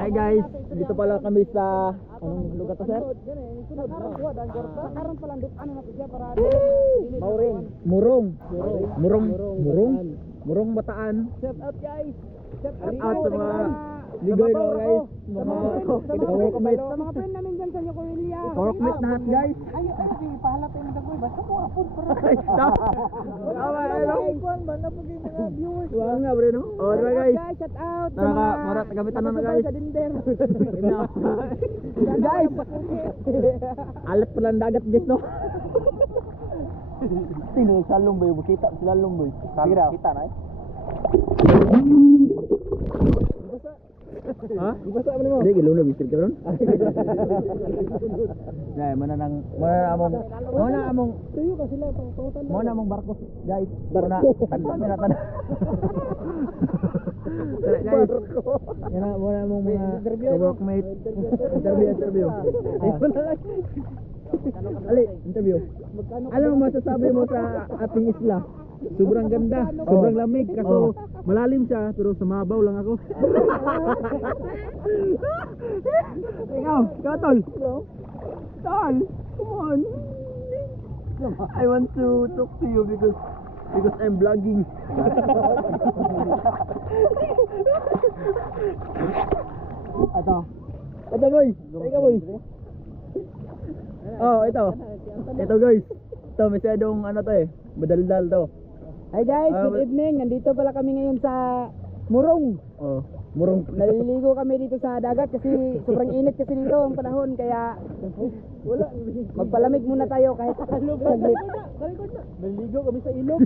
Hi guys, dito pala kami sa anong lugar to sir? Mauring. Murong. Murong. Murong. Murong Bataan. Shout out guys. Shout out sa mga ligoy na guys. Mga workmate. Sa mga friend namin dyan sa Yokowilia. Workmate lahat guys. Ay, ay, ay, Basta mo apod para. Tama, hello. Kuan ba na po kayo mga viewers. Wala nga bro no. Oh, diba guys? Guys, shout out. Tara ka, gamitan na guys. Sa Dinder. guys, alat pala ang dagat guys no. Sino sa lumboy? Kita sila lumboy. Kita, kita na eh. Ha? Ibasa mo mo. Gilo na bisir ka ron. Dahil, mana nang, mana na among, mana among, Tuyo ka sila pang pautan. mana among barko, guys. Barna, tagpan na tan. Tara guys. Yan na, mana among mga workmate. Interview, interview. Ali, interview. Ano masasabi mo sa ating isla? Sobrang ganda, sobrang lamig, kaso malalim siya, pero sumabaw lang ako. Ikaw, ikaw tol. Tol, come on. I want to talk to you because because I'm vlogging. Ito. Ito boy. Ito boy. Oh, ito. Ito guys. Ito masyadong ano to eh. Madaldal to. Hi guys, Ah, good evening. Nandito pala kami ngayon sa Murong. Oh, murong Naliligo kami dito sa dagat kasi sobrang init kasi dito ang panahon kaya wala magpalamig muna tayo kahit saglit. Naliligo kami sa ilog.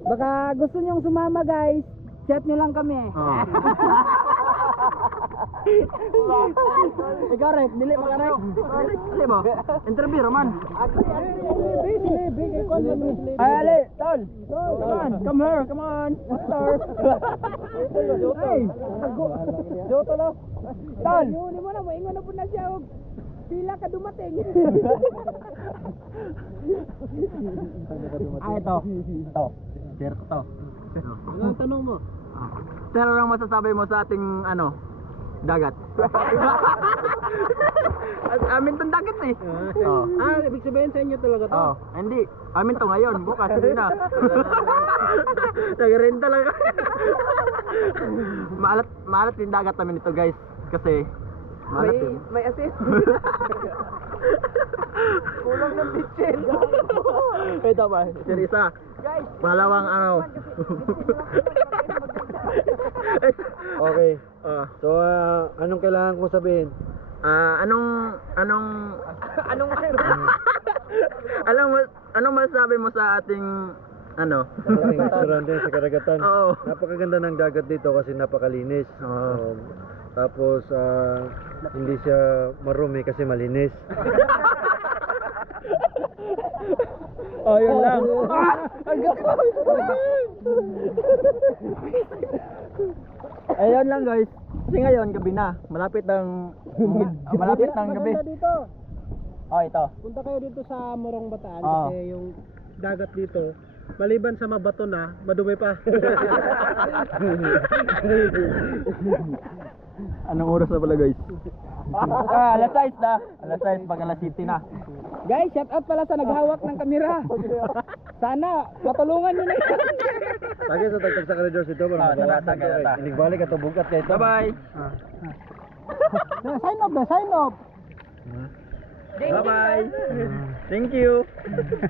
Baka gusto nyong sumama guys. Chat nyo lang kami. Ah. Ikaw Rek, dili pa Rek. Dili ba? Interview Roman. Ay, Ali, tol. Come on, come here, come on. Sir. Hey, Joto lo. Tol. Yun mo na, moingon na po na siya. og Pila ka dumating. Ah, ito. Ito. Share ko to. Anong tanong mo? Sir, anong masasabi mo sa ating ano? Dagat. At amin tong dagat eh. Oh. Ah, ibig sabihin sa inyo talaga to? Oh, hindi. Amin to ngayon, bukas hindi na. Nag-renta lang maalat, maalat yung dagat namin ito guys. Kasi, maalat May, yun. may asin. Kulang ng bitchin. Ito ba? Sir isa. Guys, Pangalawang ano. Okay. Ah, So, ah, anong kailangan kong sabihin? ah, anong, anong, anong anong, mas- anong masasabi mo sa ating, ano? Ating restaurant din sa Karagatan. Oo. Napakaganda ng dagat dito kasi napakalinis. Oo. Um, tapos, ah, hindi siya marumi kasi malinis. Oh, yun lang. Ayun lang guys. Kasi ngayon gabi na. Malapit ng malapit ng gabi. Maganda dito. Oh, ito. Punta kayo dito sa Morong Bataan Oo. kasi yung dagat dito maliban sa mabato na, madumi pa. Anong oras na pala guys? ah, alas 6 na. Alas 6 pag alas 7 na. Guys, shout out pala sa naghawak ng kamera. Sana matulungan niyo na yan. Tagay sa tagtag sa koridor ito. Ah, tara, Parang tagay, tara. Inigbalik at bugat kayo ito. Bye-bye. sign off na, sign off. Bye-bye. Thank you.